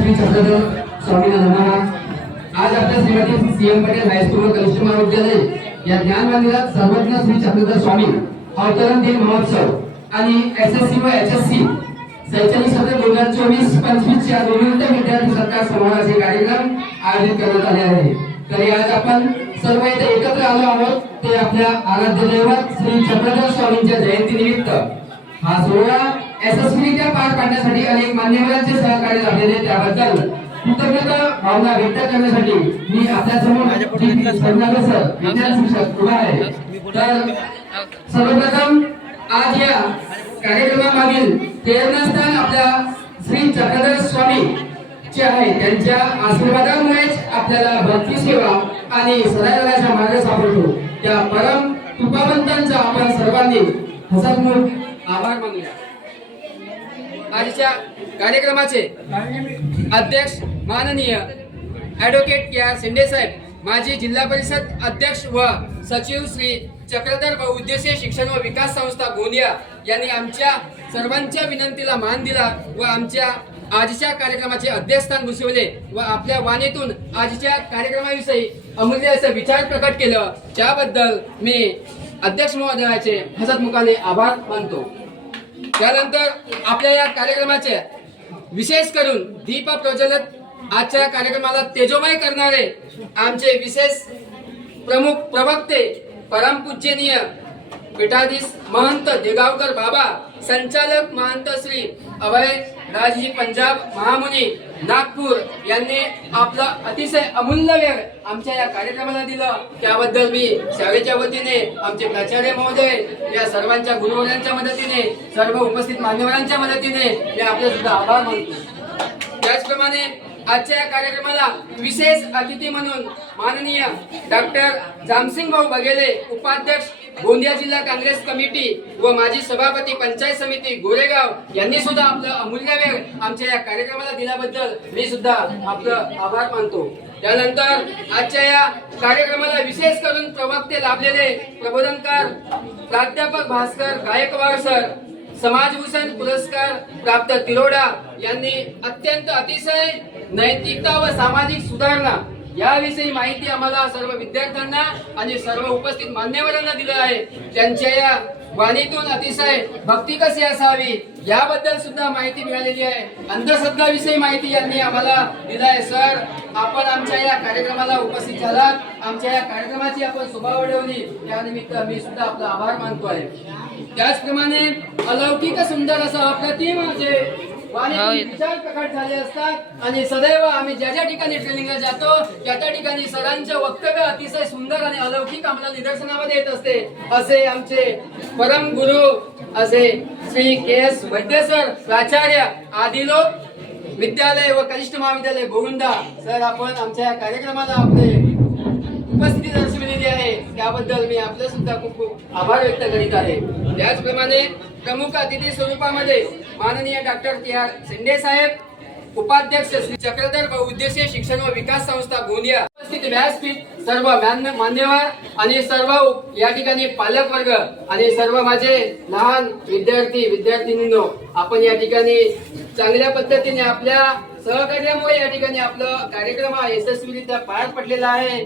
श्री चक्रधर स्वामी नमः आज आपल्या श्रीमती सीएम पटेल हायस्कूल कनिष्ठ महाविद्यालय या ज्ञान मंदिरात सर्वज्ञ श्री चक्रधर स्वामी अवतरण दिन महोत्सव आणि एस एस सी व एच एस सी शैक्षणिक सत्र दोन हजार चोवीस पंचवीस या दोन्ही विद्यार्थी सरकार समारोहाचे कार्यक्रम आयोजित करण्यात आले आहे तरी आज आपण सर्व इथे एकत्र आलो आहोत. ते आपल्या आराध्य दैवत श्री चक्रधर स्वामींच्या जयंती निमित्त हा सोहळा यशस्वीरित्या पार पाडण्यासाठी अनेक मान्यवरांचे सहकार्य लाभलेले त्याबद्दल कृतज्ञता भावना व्यक्त करण्यासाठी मी आपल्यासमोर सर. विज्ञान शिक्षक उभा आहे. तर सर्वप्रथम आज या कार्यक्रमामागील प्रेरणास्थान आपल्या श्री चक्रधर स्वामी चे आहे. त्यांच्या आशीर्वादामुळेच आपल्याला भक्ती सेवा आणि सदाचाराचा मार्ग सापडतो. त्या परम कृपावंतांचा आपण सर्वांनी हसतमुख आभार मानूया. आजच्या कार्यक्रमाचे अध्यक्ष माननीय ऍडव्होकेट के आर शिंदे साहेब माजी जिल्हा परिषद अध्यक्ष व सचिव श्री चक्रधर बहुउद्देशीय शिक्षण व विकास संस्था गोंदिया यांनी आमच्या सर्वांच्या विनंतीला मान दिला व आमच्या आजच्या कार्यक्रमाचे अध्यक्षस्थान भूषवले व आपल्या वाणीतून आजच्या कार्यक्रमाविषयी अमूल्य असं विचार प्रकट केलं. त्याबद्दल मी अध्यक्ष महोदयाचे हसतमुखाने आभार मानतो. त्यानंतर आपल्या या कार्यक्रमाचे विशेष करून दीप प्रज्वलित आजच्या कार्यक्रमाला तेजोमय करणारे आमचे विशेष प्रमुख प्रवक्ते परमपूजनीय पीठाधीश महंत देगावकर बाबा संचालक महंत श्री अभय राजजी पंजाब महामुनी नागपूर यांनी आपला अतिशय अमूल्य वेळ आमच्या या कार्यक्रमाला दिलं. त्याबद्दल मी शाळेच्या वतीने आमचे प्राचार्य महोदय या सर्वांच्या गुरुवर्यांच्या मदतीने सर्व उपस्थित मान्यवरांच्या मदतीने मी आपले सुद्धा आभार मानतो. त्याचप्रमाणे आजच्या या कार्यक्रमाला विशेष अतिथी म्हणून माननीय डॉक्टर जामसिंग भाऊ बघेले उपाध्यक्ष गोंदिया जिल्हा काँग्रेस कमिटी व माजी सभापती पंचायत समिती गोरेगाव यांनी सुद्धा आपलं अमूल्य वेळ आमच्या या कार्यक्रमाला दिल्याबद्दल मी सुद्धा आपलं आभार मानतो. त्यानंतर आजच्या या कार्यक्रमाला विशेष करून प्रवक्ते लाभलेले प्रबोधनकार प्राध्यापक भास्कर गायकवाड सर समाजभूषण पुरस्कार प्राप्त तिरोडा यांनी अत्यंत अतिशय नैतिकता व सामाजिक सुधारणा याविषयी माहिती आम्हाला सर्व विद्यार्थ्यांना आणि सर्व उपस्थित मान्यवरांना दिलं आहे. त्यांच्या या वाणीतून अतिशय भक्ती कशी असावी याबद्दल सुद्धा माहिती मिळालेली आहे. अंधश्रद्धाविषयी माहिती यांनी आम्हाला दिलं आहे सर आपण आमच्या या कार्यक्रमाला उपस्थित झालात. आमच्या या कार्यक्रमाची आपण शोभा वाढवली. त्यानिमित्त मी सुद्धा आपला आभार मानतो आहे त्याचप्रमाणे अलौकिक सुंदर असं अप्रतिम जे विचार प्रकट झाले असतात. आणि सदैव आम्ही ज्या ज्या ठिकाणी ट्रेनिंगला जातो त्या त्या ठिकाणी सरांचं वक्तव्य अतिशय सुंदर आणि अलौकिक आम्हाला निदर्शनामध्ये येत असते. असे आमचे परम गुरु असे Shri K S Vaidya sir प्राचार्य आदी लोक विद्यालय व कनिष्ठ महाविद्यालय गोविंदा. सर आपण आमच्या या कार्यक्रमाला आपले उपस्थिती दर्शविलेली आहे. त्याबद्दल मी आपले सुद्धा खूप खूप आभार व्यक्त करीत आहे. त्याचप्रमाणे प्रमुख अतिथी स्वरूपामध्ये माननीय डॉक्टर के आर शिंदे साहेब उपाध्यक्ष श्री चक्रधर उद्देशीय शिक्षण व विकास संस्था गोंदिया उपस्थित व्यासपीठ सर्व मान्यवर आणि सर्व या ठिकाणी पालक वर्ग आणि सर्व माझे लहान विद्यार्थी विद्यार्थिनींनो आपण या ठिकाणी चांगल्या पद्धतीने आपल्या सहकार्यामुळे या ठिकाणी आपलं कार्यक्रम हा यशस्वीरित्या पार पडलेला आहे.